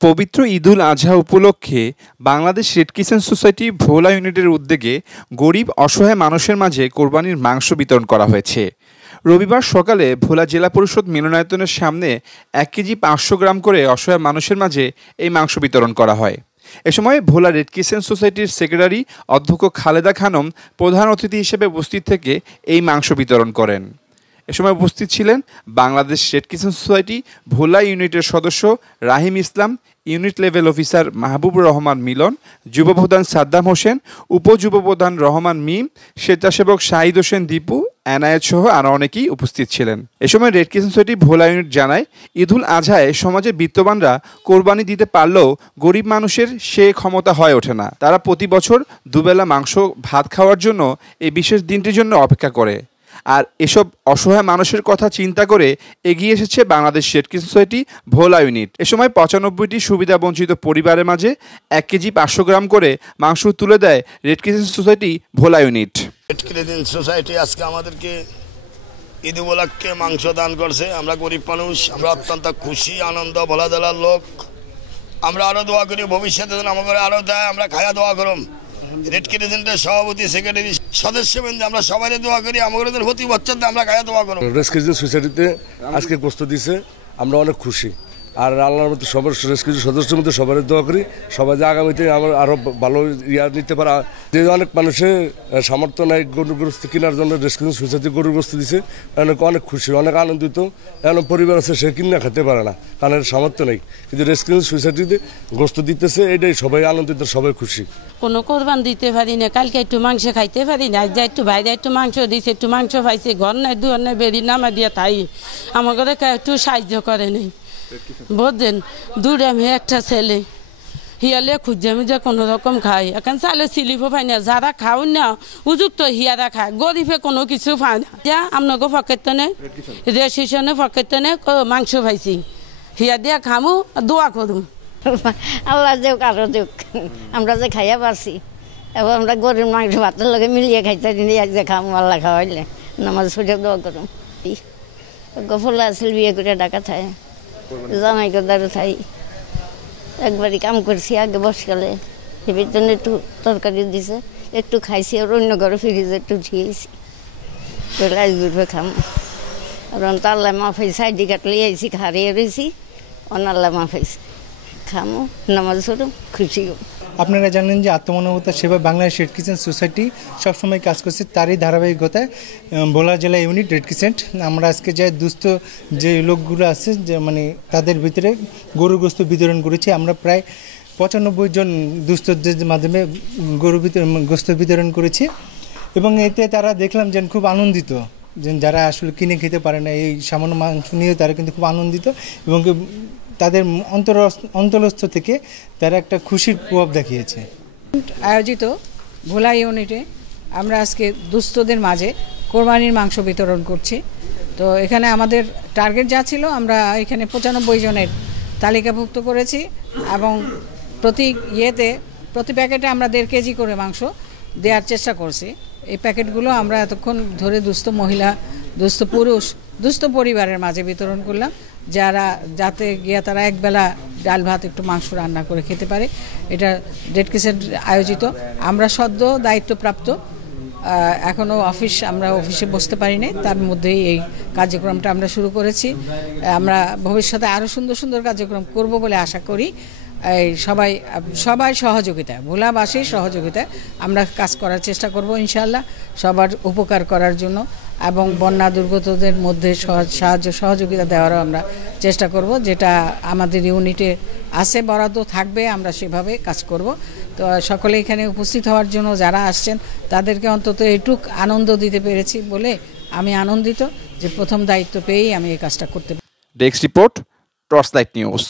পবিত্র ঈদুল আজহা উপলক্ষে Bangladesh red crescent society Bhola ইউনিটের উদ্যোগে গরিব অসহায় মানুষের মাঝে কোরবানির মাংস বিতরণ করা হয়েছে। রবিবার সকালে ভোলা জেলা পরিষদ মিলনায়তনের সামনে 1 কেজি 500 গ্রাম করে অসহায় মানুষের মাঝে এই মাংস বিতরণ করা হয়। এ সময় ভোলা রেড ক্রিসেন্ট সোসাইটির সেক্রেটারি অধ্যক্ষ খালেদা খানম প্রধান অতিথি হিসেবে উপস্থিত থেকে এই মাংস বিতরণ করেন। এ সময় উপস্থিত ছিলেন Bangladesh red crescent society Bhola ইউনিটের সদস্য Rahim Islam, unit level officer Mahbubur Rahman Milon, যুবপ্রধান সাদ্দাম হোসেন, উপযুবপ্রধান রহমান মিম, স্বেচ্ছাসেবক শাহিদ হোসেন দীপু, এনায়েত সহ আরও অনেকেই উপস্থিত ছিলেন। এ সময় রেড ক্রিসেন্ট সোসাইটি ভোলা ইউনিট জানায়, ঈদুল আজহায় সমাজে বিত্তবানরা কোরবানি দিতে পারলেও গরিব মানুষের সে ক্ষমতা হয়ে ওঠে না। তারা প্রতি বছর দুবেলা মাংস ভাত খাওয়ার জন্য এই বিশেষ দিনটির জন্য অপেক্ষা করে। আর এসব অসহায় মানুষের কথা চিন্তা করে এগিয়ে এসেছে বাংলাদেশ রেড ক্রিসেন্ট সোসাইটি ভোলা ইউনিট। এ সময় 95টি সুবিধাবঞ্চিত পরিবারের মাঝে 1 কেজি 500 গ্রাম করে মাংস তুলে দেয় রেড ক্রিসেন্ট সোসাইটি ভোলা ইউনিট। রেড ক্রিসেন্ট সোসাইটি আজকে আমাদেরকে ঈদ উপলক্ষে মাংস দান করছে। আমরা গরিব মানুষ, আমরা অত্যন্ত খুশি, আনন্দ, ভোলা জেলার লোক। আমরা আরও দোয়া করি ভবিষ্যতে যেন আমাদের আরও দেয়, আমরা খায়া দোয়া করুম। রেড ক্রিসেন্টের সভাপতি, সেক্রেটারি, সদস্যবৃন্দ আমরা সবাই দোয়া করি, আমাদের প্রতি বছর আমরা খায়া দোয়া করুম। রেড ক্রিসেন্ট সোসাইটিতে আজকে প্রস্তুত দিছে, আমরা অনেক খুশি। আর আল্লাহর মধ্যে সবার রেড ক্রিসেন্ট সদস্যের মধ্যে সবাই দোয়া করি, সবাই যে আগামীতে আমরা আরও ভালো নিতে পারে। যে অনেক মানুষের সামর্থ্য নাই গরুগ্রস্ত কেনার জন্য রেড ক্রিসেন্ট সোসাইটি গরুগ্রস্ত দিছে, অনেক খুশি, অনেক আনন্দিত। এমন পরিবার আছে সে কিনা খেতে পারে না, কারণ এর সামর্থ্য নেই, কিন্তু রেড ক্রিসেন্ট সোসাইটিতে গোস্ত দিতেছে, এটাই সবাই আনন্দিত, সবাই খুশি। কোনো কোরবান দিতে পারি না, কালকে একটু মাংস খাইতে পারি না, আজ একটু বাইরে একটু মাংস দিছে, একটু মাংস পাইছে, ঘর নাই দুয়ার নাই, বেরি নামা দিয়ে তাই আমার ঘরে একটু সাহায্য করে নেই। বুঝছেন, দুটা মেয়ে একটা ছেলে, হিয়ালে খুঁজে আমি যে কোনো রকম খাই, এখন চালে সিলিপও পাই না। যারা খাও না উপযুক্ত হিয়ারা খায়, গরিবে কোনো কিছু পায় না। যা আপনাকে পকেটে নেই, রেজিস্ট্রেশনে পকেটে নেই মাংস পাইছি, হিয়া দিয়া খামু, দোয়া করুম আল্লাহ দেখ আরো দেখ, আমরা যে খাইয়া পারছি। এবার আমরা গরিব মাংস ভাতের লগে মিলিয়ে খাইতে দিন, এক যে খামু আল্লাহ খাওয়াইলে নামাজ ছুটে দোয়া করুম। গফলা আসল বিয়ে করে ডাকা থায়, জামাই দাঁড়ো থাই, একবারই কাম করছি আগে বসকালে, এবার জন্য একটু তরকারি দিছে, একটু খাইছি, আর অন্য ঘরে ফ্রিজে একটু ধুয়েছি, আজ ঘুরবে খাম। আর আল্লাহ মাফাই সাইডি কাটলে আইসি হারিয়ে রয়েছি, অনাল্লাহ মাফাইছি খামো, নামাজ পড়ো, খুশি। আপনারা জানেন যে আত্মমানবতার সেবা বাংলাদেশ রেড ক্রিসেন্ট সোসাইটি সবসময় কাজ করছে, তারই ধারাবাহিকতায় ভোলা জেলা ইউনিট রেড ক্রিসেন্ট আমরা আজকে যে দুস্থ যে লোকগুলো আছে, যে মানে তাদের ভিতরে গরু গোস্ত বিতরণ করেছি। আমরা প্রায় 95 জন দুস্থদের মাধ্যমে গরু গোস্ত বিতরণ করেছি, এবং এতে তারা দেখলাম যে খুব আনন্দিত, যে যারা আসলে কিনে খেতে পারে না এই সামান্য মাংস নিয়ে তারা কিন্তু খুব আনন্দিত, এবং তাদের অন্তরস্থ থেকে তারা একটা খুশির প্রভাব দেখিয়েছে। আয়োজিত ভোলা ইউনিটে আমরা আজকে দুস্থদের মাঝে কোরবানির মাংস বিতরণ করছি। তো এখানে আমাদের টার্গেট যা ছিল, আমরা এখানে 95 জনের তালিকাভুক্ত করেছি, এবং প্রতি প্যাকেটে আমরা 1.5 কেজি করে মাংস দেওয়ার চেষ্টা করছি। এই প্যাকেটগুলো আমরা এতক্ষণ ধরে দুস্থ মহিলা, দুস্থ পুরুষ, দুস্থ পরিবারের মাঝে বিতরণ করলাম, যাতে গিয়ে তারা একবেলা ডাল ভাত একটু মাংস রান্না করে খেতে পারে। এটা রেড ক্রিসেন্ট আয়োজিত। আমরা সদ্য দায়িত্বপ্রাপ্ত, এখনও আমরা অফিসে বসতে পারিনি, তার মধ্যেই এই কার্যক্রমটা আমরা শুরু করেছি। আমরা ভবিষ্যতে আরও সুন্দর সুন্দর কার্যক্রম করব বলে আশা করি। সবাই সহযোগিতায়, ভোলাবাসীর সহযোগিতায় আমরা কাজ করার চেষ্টা করব ইনশাআল্লাহ, সবার উপকার করার জন্য, এবং বন্যা দুর্গতদের মধ্যে সহযোগিতা দেওয়ারও আমরা চেষ্টা করব। যেটা আমাদের ইউনিটে আছে, বরাদ্দ থাকবে, আমরা সেভাবে কাজ করব। তো সকলে এখানে উপস্থিত হওয়ার জন্য যারা আসছেন তাদেরকে অন্তত এইটুক আনন্দ দিতে পেরেছি বলে আমি আনন্দিত, যে প্রথম দায়িত্ব পেয়েই আমি এই কাজটা করতে পারি। Desk report, torchlight news.